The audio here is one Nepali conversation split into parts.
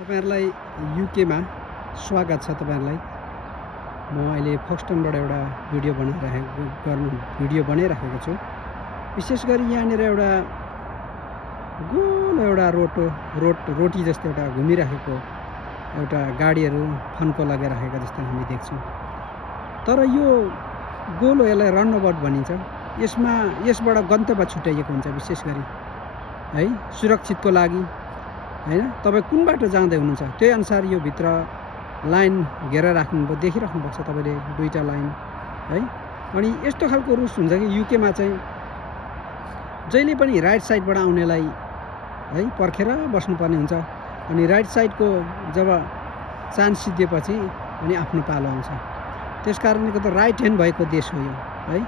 तपाईहरुलाई युकेमा स्वागत छ। तपाईहरुलाई म अहिले फोक्सटनबाट एउटा भिडियो बनाइराखेको छु। विशेष गरी यहाँनिर एउटा गोलो एउटा रोटी जस्तो एउटा घुमिराखेको एउटा गाडीहरू फन्को लगाइराखेका जस्तो हामी देख्छौँ। तर यो गोलो यसलाई रनअबाउट भनिन्छ। यसबाट गन्तव्य छुट्याइएको हुन्छ विशेष गरी है सुरक्षितको लागि हैन। तपाईं कुन बाटो जाँदै हुनुहुन्छ त्यही अनुसार यो भित्र लाइन घेरा देखिराख्नुपर्छ तपाईले दुईटा लाइन है। अनि यस्तो खालको रुल्स हुन्छ कि युकेमा चाहिँ जहिले पनि राइट साइडबाट आउनेलाई है पर्खेर बस्नुपर्ने हुन्छ। अनि राइट साइडको जब चान्स सिद्धिएपछि अनि आफ्नो पालो आउँछ। त्यसकारणले गर्दा राइट ह्यान्ड भएको देश हो यो है।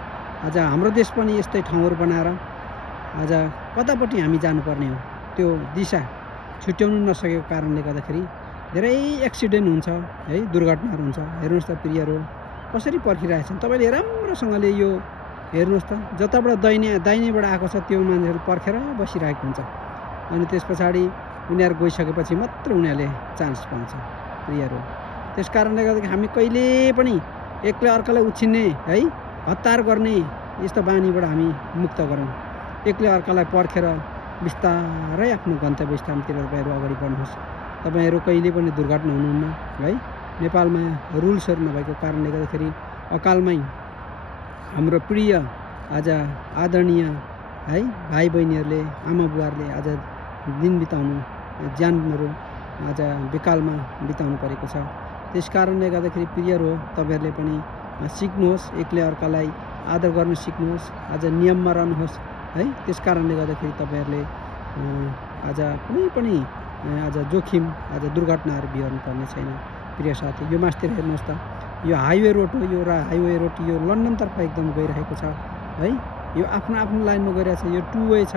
आज हाम्रो देश पनि यस्तै ठाउँहरू बनाएर आज कतापट्टि हामी जानुपर्ने हो त्यो दिशा छुट्याउनु नसकेको कारणले गर्दाखेरि धेरै एक्सिडेन्ट हुन्छ है, दुर्घटनाहरू हुन्छ। हेर्नुहोस् त प्रियहरू कसरी पर्खिरहेछन् तपाईले राम्रोसँगले यो हेर्नुहोस् त। जताबाट दाहिनेबाट आएको छ त्यो मान्छेहरू पर्खेर बसिरहेको हुन्छ। अनि त्यसपछि उनीहरू गइसकेपछि मात्र उनीहरूले चान्स पाउँछ प्रियहरू। त्यसकारणले गर्दा हामी कहिले पनि एकले अर्कालाई उछिन्ने है हतार गर्ने यस्तो बानीबाट हामी मुक्त गरौँ। एकले अर्कालाई पर्खेर बिस्तारै आफ्नो गन्तव्य स्थानतिर तपाईहरु अगाडि बढ्नुहोस्। तपाईहरु कहिले पनि दुर्घटना हुनुहुन्न है। नेपालमा रुल्सहरू नभएको कारणले गर्दाखेरि अकालमै हाम्रो प्रिय आज आदरणीय है भाइ बहिनीहरूले आमा बुवाहरूले आज दिन बिताउनु ज्यानहरू आज विकालमा बिताउनु परेको छ। त्यसकारणले गर्दाखेरि प्रियहरू तपाईहरुले पनि सिक्नुहोस्, एकले अर्कालाई आदर गर्न सिक्नुहोस्, आज नियममा रहनुहोस् है। त्यसकारणले गर्दाखेरि तपाईहरुले आज कुनै पनि आज जोखिम आज दुर्घटनाहरू बिहोर्नु पर्ने छैन प्रिय साथी। यो मास्तिर हेर्नुहोस् त यो हाइवे रोड हो। यो हाइवे रोड यो लन्डनतर्फ एकदम गइरहेको छ है। यो आफ्नो लाइनमा गइरहेको छ। यो टु वे छ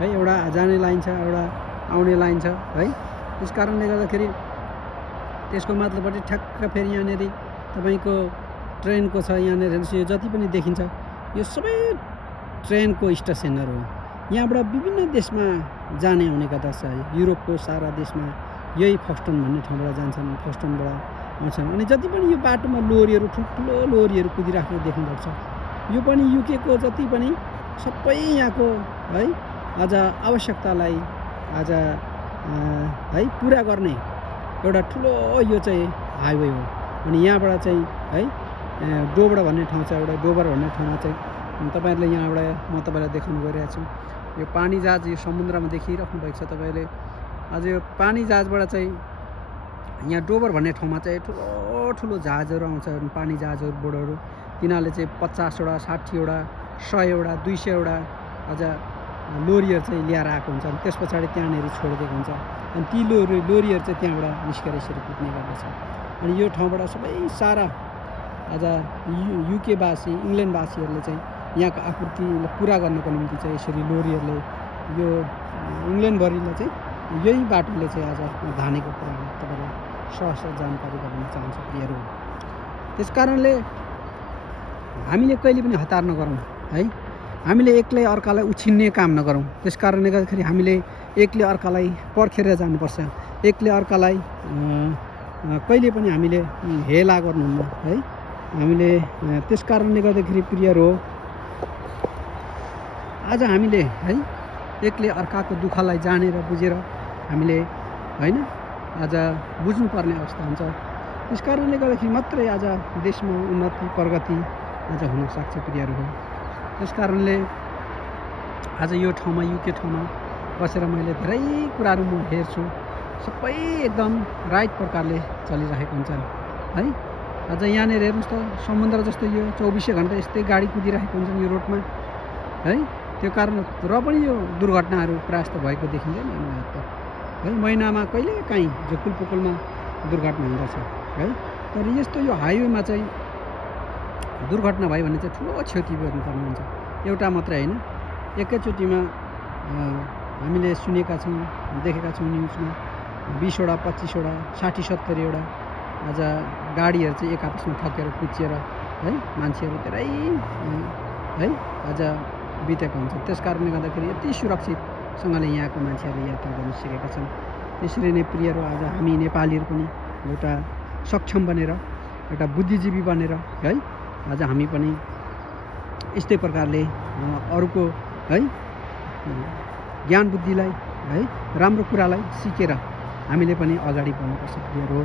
है। एउटा जाने लाइन छ, एउटा आउने लाइन छ है। त्यसकारणले गर्दाखेरि त्यसको माथिल्लोपट्टि ठ्याक्क फेरि यहाँनिर तपाईको ट्रेनको छ। यहाँनिर हेर्नुहोस् यो जति पनि देखिन्छ यो सबै ट्रेनको स्टेसनहरू हो। यहाँबाट विभिन्न देशमा जाने आउने गर्दछ। युरोपको सारा देशमा यही फोक्सटन भन्ने ठाउँबाट जान्छन्, फोक्सटनबाट आउँछन्। अनि जति पनि यो बाटोमा लोरीहरू ठुल्ठुलो लोरीहरू कुदिराखेको देख्नुपर्छ। यो पनि युकेको जति पनि सबै यहाँको है आज आवश्यकतालाई आज है पुरा गर्ने एउटा ठुलो यो चाहिँ हाइवे हो। अनि यहाँबाट चाहिँ है डोबर भन्ने ठाउँ छ। एउटा डोबर भन्ने ठाउँमा चाहिँ तपाईहरुले यहाँबाट म तपाईलाई देखाउन गइरहेको छु। यो पानी जहाज यो समुद्रमा देखिराख्नु भएको छ तपाईले। आज यो पानी जहाजबाट चाहिँ यहाँ डोबर भन्ने ठाउँमा चाहिँ ठुलो जहाजहरू आउँछ। पानी जहाजहरू बोटहरू तिनीहरूले चाहिँ 50 वटा 60 वटा 100 वटा 200 वटा आज लोरीहरू चाहिँ ल्याएर आएको हुन्छ। त्यस पछाडि त्यहाँनिर छोडिदिएको हुन्छ। अनि ती लोरीहरू चाहिँ त्यहाँबाट निस्केर यसरी कुद्ने गर्दछ। अनि यो ठाउँबाट सबै सारा आज युकेवासी इङ्ल्यान्डवासीहरूले चाहिँ यहाँको आपूर्ति पुरा गर्नको निम्ति चाहिँ यसरी लोरीहरूले यो इङ्ल्यान्डभरिलाई चाहिँ यही बाटोले चाहिँ आज धानेको कुरा तपाईँलाई सहज जानकारी गराउन चाहन्छु प्रियहरू। त्यसकारणले हामीले कहिले पनि हतार नगरौँ है। हामीले एकले अर्कालाई उछिन्ने काम नगरौँ। त्यसकारणले गर्दाखेरि हामीले एकले अर्कालाई पर्खेर जानुपर्छ। एकले अर्कालाई कहिले पनि हामीले हेला गर्नुहुन्न है। हामीले त्यसकारणले गर्दाखेरि प्रियहरू आज हामीले है एकले अर्काको दुःखलाई जानेर बुझेर हामीले हैन आज बुझ्नुपर्ने अवस्था हुन्छ। त्यसकारणले गर्दाखेरि मात्रै आज देशमा उन्नति प्रगति आज हुन सक्छ प्रियहरू हो। त्यसकारणले आज यो ठाउँमा युके ठाउँमा बसेर मैले धेरै कुराहरू म हेर्छु। सबै एकदम राइट प्रकारले चलिरहेको हुन्छन् है। आज यहाँनिर हेर्नुहोस् त समुद्र जस्तो यो 24 घण्टा यस्तै गाडी कुदिरहेको हुन्छन् यो रोडमा है। त्यो कारण र पनि यो दुर्घटनाहरू प्रायः जस्तो भएको देखिँदैन है। महिनामा कहिले काहीँ झुकुलपुकुलमा दुर्घटना हुँदछ है। तर यस्तो यो हाइवेमा चाहिँ दुर्घटना भयो भने चाहिँ ठुलो क्षति गर्नुपर्ने हुन्छ। एउटा मात्रै होइन, एकैचोटिमा हामीले सुनेका छौँ देखेका छौँ न्युजमा 20 वटा 25 वटा 60 70 वटा आज गाडीहरू चाहिँ एक आपसमा ठक्केर कुचिएर है मान्छेहरू धेरै है आज बितेको हुन्छ। त्यसकारणले गर्दाखेरि यति सुरक्षितसँगले यहाँको मान्छेहरूले यात्रा गर्न सिकेका छन्। यसरी नै प्रियहरू आज हामी नेपालीहरू पनि एउटा सक्षम बनेर एउटा बुद्धिजीवी बनेर है आज हामी पनि यस्तै प्रकारले अरूको है ज्ञान बुद्धिलाई है राम्रो कुरालाई सिकेर हामीले पनि अगाडि बढ्नुपर्छ। यो